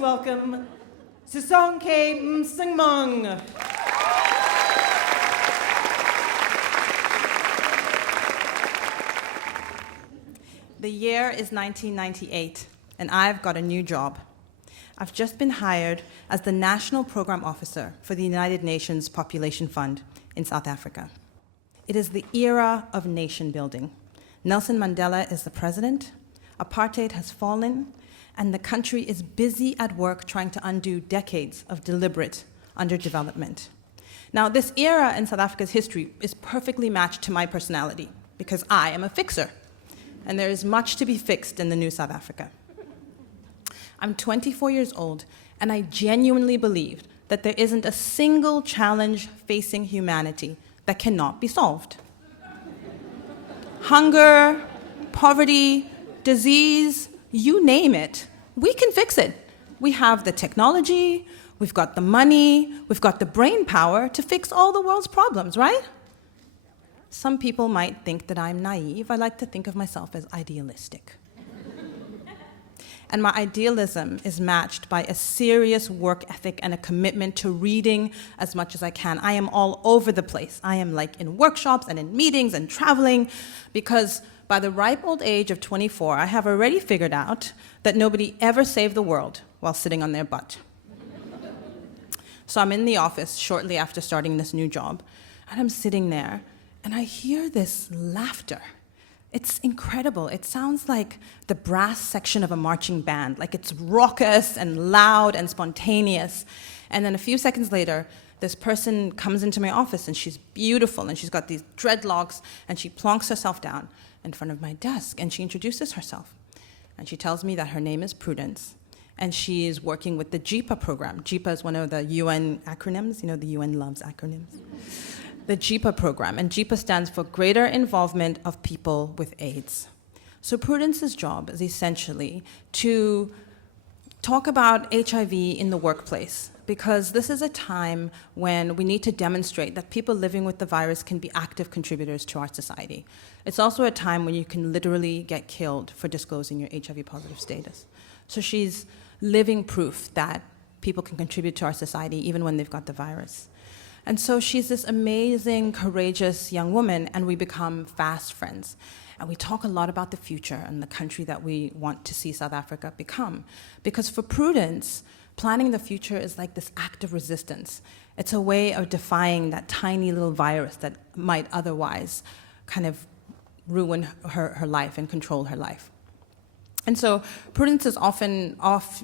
welcome Sisonke Msimang. The year is 1998, and I've got a new job. I've just been hired as the National Program Officer for the United Nations Population Fund in South Africa. It is the era of nation building. Nelson Mandela is the president, apartheid has fallen, and the country is busy at work trying to undo decades of deliberate underdevelopment. Now, this era in South Africa's history is perfectly matched to my personality because I am a fixer, and there is much to be fixed in the new South Africa. I'm 24 years old, and I genuinely believe that there isn't a single challenge facing humanity that cannot be solved. Hunger, poverty, disease, you name it, we can fix it. We have the technology, we've got the money, we've got the brain power to fix all the world's problems, right? Some people might think that I'm naive. I like to think of myself as idealistic. And my idealism is matched by a serious work ethic and a commitment to reading as much as I can. I am all over the place. I am like in workshops and in meetings and traveling because by the ripe old age of 24, I have already figured out that nobody ever saved the world while sitting on their butt. So I'm in the office shortly after starting this new job, and I'm sitting there, and I hear this laughter. It's incredible. It sounds like the brass section of a marching band, like it's raucous and loud and spontaneous. And then a few seconds later, this person comes into my office, and she's beautiful, and she's got these dreadlocks, and she plonks herself down in front of my desk, and she introduces herself. And she tells me that her name is Prudence, and she is working with the JIPA program. JIPA is one of the UN acronyms. You know, the UN loves acronyms. The JIPA program, and JIPA stands for Greater Involvement of People with AIDS. So Prudence's job is essentially to talk about HIV in the workplace, because this is a time when we need to demonstrate that people living with the virus can be active contributors to our society. It's also a time when you can literally get killed for disclosing your HIV positive status. So she's living proof that people can contribute to our society even when they've got the virus. And so she's this amazing, courageous young woman, and we become fast friends. And we talk a lot about the future and the country that we want to see South Africa become. Because for Prudence, planning the future is like this act of resistance. It's a way of defying that tiny little virus that might otherwise kind of ruin her life and control her life. And so Prudence is often off,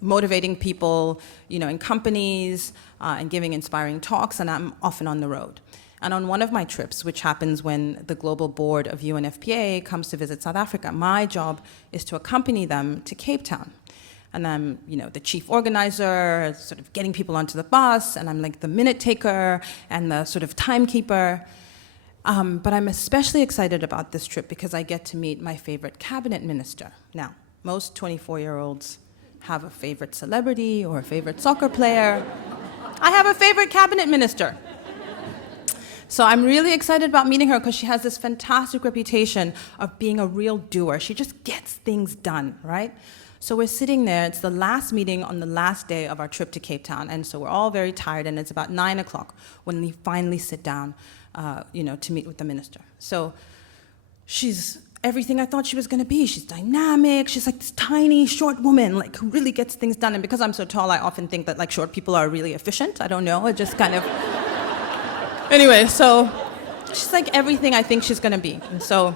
motivating people, in companies and giving inspiring talks, and I'm often on the road. And on one of my trips, which happens when the global board of UNFPA comes to visit South Africa, my job is to accompany them to Cape Town. And I'm, the chief organizer, sort of getting people onto the bus, and I'm like the minute taker and the sort of timekeeper. But I'm especially excited about this trip because I get to meet my favorite cabinet minister. Now, most 24-year-olds have a favorite celebrity or a favorite soccer player. I have a favorite cabinet minister. So I'm really excited about meeting her because she has this fantastic reputation of being a real doer. She just gets things done, right? So we're sitting there. It's the last meeting on the last day of our trip to Cape Town, and so we're all very tired, and it's about 9 o'clock when we finally sit down to meet with the minister. So she's everything I thought she was going to be. She's dynamic. She's like this tiny, short woman, like who really gets things done. And because I'm so tall, I often think that like short people are really efficient. I don't know. It just kind of. Anyway, so she's like everything I think she's going to be. And so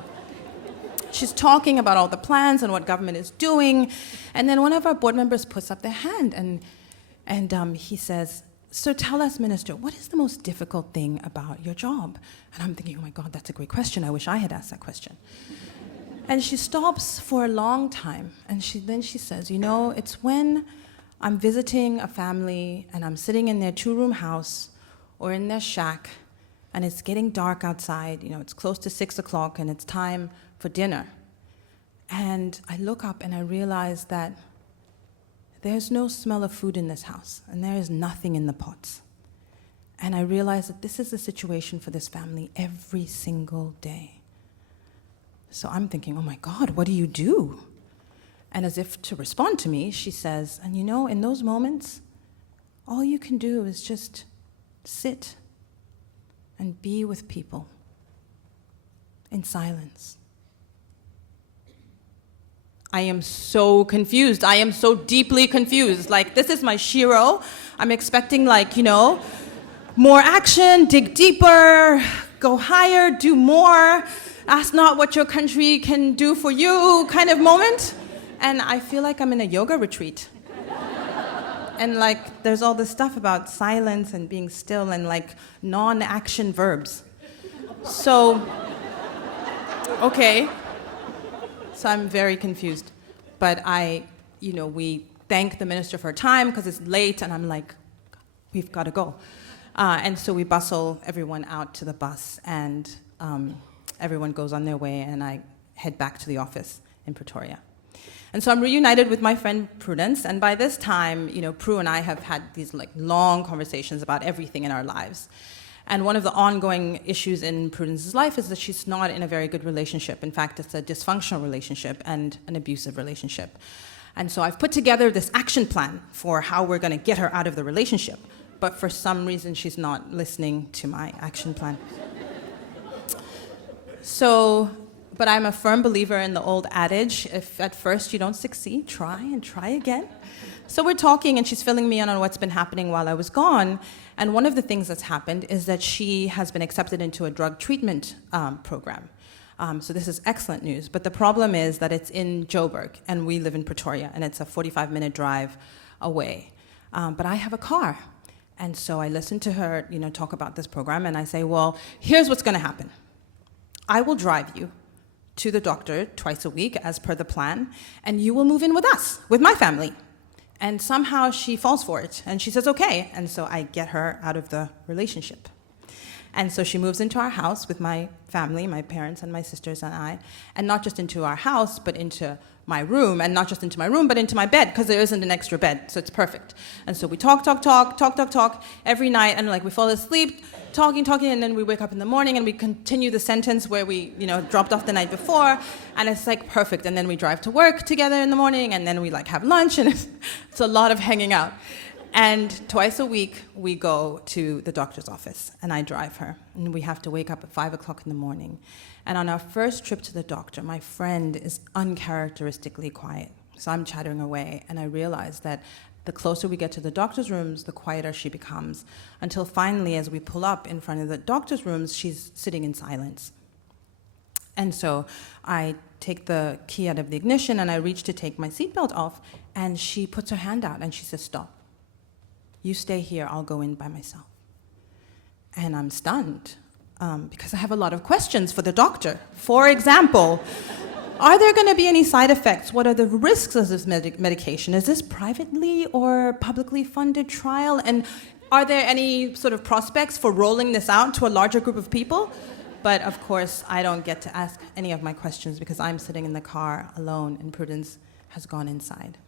she's talking about all the plans and what government is doing. And then one of our board members puts up their hand and he says, "So tell us, Minister, what is the most difficult thing about your job?" And I'm thinking, oh my God, that's a great question. I wish I had asked that question. And she stops for a long time, and then she says, it's when I'm visiting a family and I'm sitting in their 2-room house or in their shack, and it's getting dark outside, it's close to 6 o'clock, and it's time for dinner. And I look up and I realize that there's no smell of food in this house, and there is nothing in the pots. And I realize that this is the situation for this family every single day. So I'm thinking, oh my God, what do you do? And as if to respond to me, she says, and you know, in those moments, all you can do is just sit and be with people in silence. I am so confused. I am so deeply confused. Like, this is my shiro. I'm expecting, like, you know, more action, dig deeper, go higher, do more, ask not what your country can do for you kind of moment. And I feel like I'm in a yoga retreat. And like, there's all this stuff about silence and being still and like non-action verbs. So, okay. So I'm very confused. But we thank the minister for her time because it's late and I'm like, we've got to go. And so we bustle everyone out to the bus and everyone goes on their way and I head back to the office in Pretoria. And so I'm reunited with my friend Prudence, and by this time, you know, Prue and I have had these like long conversations about everything in our lives. And one of the ongoing issues in Prudence's life is that she's not in a very good relationship. In fact, it's a dysfunctional relationship and an abusive relationship. And so I've put together this action plan for how we're going to get her out of the relationship. But for some reason, she's not listening to my action plan. But I'm a firm believer in the old adage, if at first you don't succeed, try and try again. So we're talking and she's filling me in on what's been happening while I was gone. And one of the things that's happened is that she has been accepted into a drug treatment program. So this is excellent news. But the problem is that it's in Joburg and we live in Pretoria and it's a 45-minute drive away. But I have a car. And so I listen to her, you know, talk about this program and I say, well, here's what's going to happen. I will drive you to the doctor twice a week as per the plan, and you will move in with us, with my family. And somehow she falls for it, and she says, okay. And so I get her out of the relationship. And so she moves into our house with my family, my parents and my sisters and I, and not just into our house, but into my room, and not just into my room, but into my bed, because there isn't an extra bed, so it's perfect. And so we talk every night, and like we fall asleep, talking, and then we wake up in the morning and we continue the sentence where we, you know, dropped off the night before, and it's like perfect. And then we drive to work together in the morning, and then we like have lunch, and it's a lot of hanging out. And twice a week we go to the doctor's office, and I drive her, and we have to wake up at 5 o'clock in the morning. And on our first trip to the doctor, my friend is uncharacteristically quiet. So I'm chattering away, and I realize that the closer we get to the doctor's rooms, the quieter she becomes, until finally, as we pull up in front of the doctor's rooms, she's sitting in silence. And so I take the key out of the ignition, and I reach to take my seatbelt off, and she puts her hand out, and she says, stop. You stay here, I'll go in by myself. And I'm stunned, because I have a lot of questions for the doctor. For example, are there going to be any side effects? What are the risks of this medication? Is this privately or publicly funded trial? And are there any sort of prospects for rolling this out to a larger group of people? But of course, I don't get to ask any of my questions because I'm sitting in the car alone and Prudence has gone inside.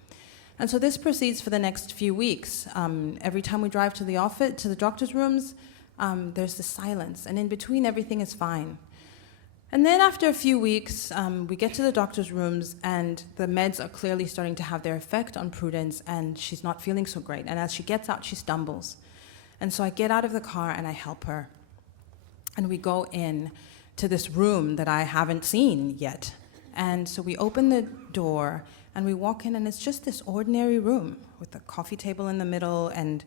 And so this proceeds for the next few weeks. Every time we drive to the office, to the doctor's rooms, there's this silence, and in between everything is fine. And then after a few weeks, we get to the doctor's rooms, and the meds are clearly starting to have their effect on Prudence, and she's not feeling so great. And as she gets out, she stumbles. And so I get out of the car and I help her. And we go in to this room that I haven't seen yet. And so we open the door, and we walk in, and it's just this ordinary room with a coffee table in the middle and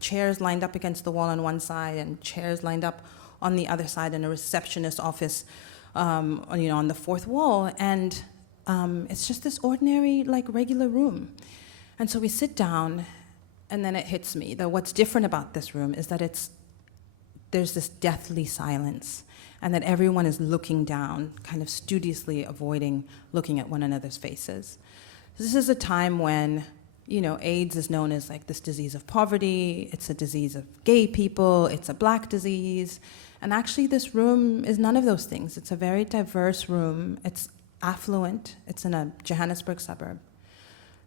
chairs lined up against the wall on one side and chairs lined up on the other side, and a receptionist office on the fourth wall. And it's just this ordinary, like, regular room. And so we sit down, and then it hits me that what's different about this room is that there's this deathly silence, and that everyone is looking down, kind of studiously avoiding looking at one another's faces. This is a time when, AIDS is known as like this disease of poverty, it's a disease of gay people, it's a black disease, and actually this room is none of those things. It's a very diverse room, it's affluent, it's in a Johannesburg suburb.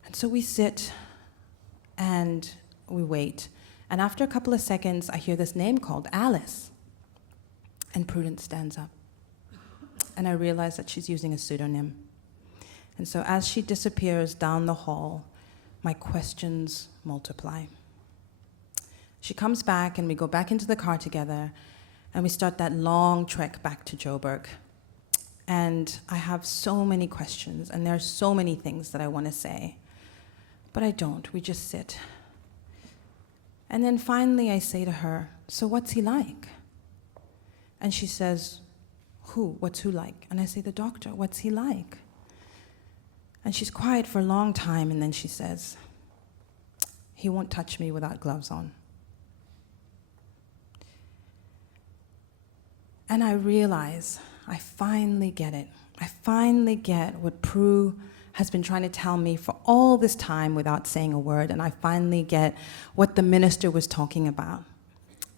And so we sit and we wait, and after a couple of seconds, I hear this name called Alice. And Prudence stands up. And I realize that she's using a pseudonym. And so as she disappears down the hall, my questions multiply. She comes back and we go back into the car together and we start that long trek back to Joburg. And I have so many questions and there are so many things that I want to say, but I don't. We just sit. And then finally I say to her, so what's he like? And she says, who? What's who like? And I say, the doctor. What's he like? And she's quiet for a long time, and then she says, he won't touch me without gloves on. And I realize, I finally get it. I finally get what Prue has been trying to tell me for all this time without saying a word, and I finally get what the minister was talking about,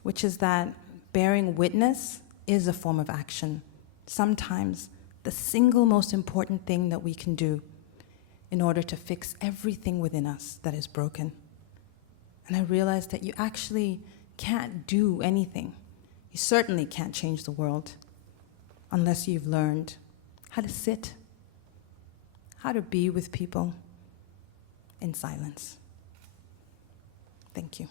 which is that bearing witness is a form of action. Sometimes the single most important thing that we can do in order to fix everything within us that is broken. And I realized that you actually can't do anything. You certainly can't change the world unless you've learned how to sit, how to be with people in silence. Thank you.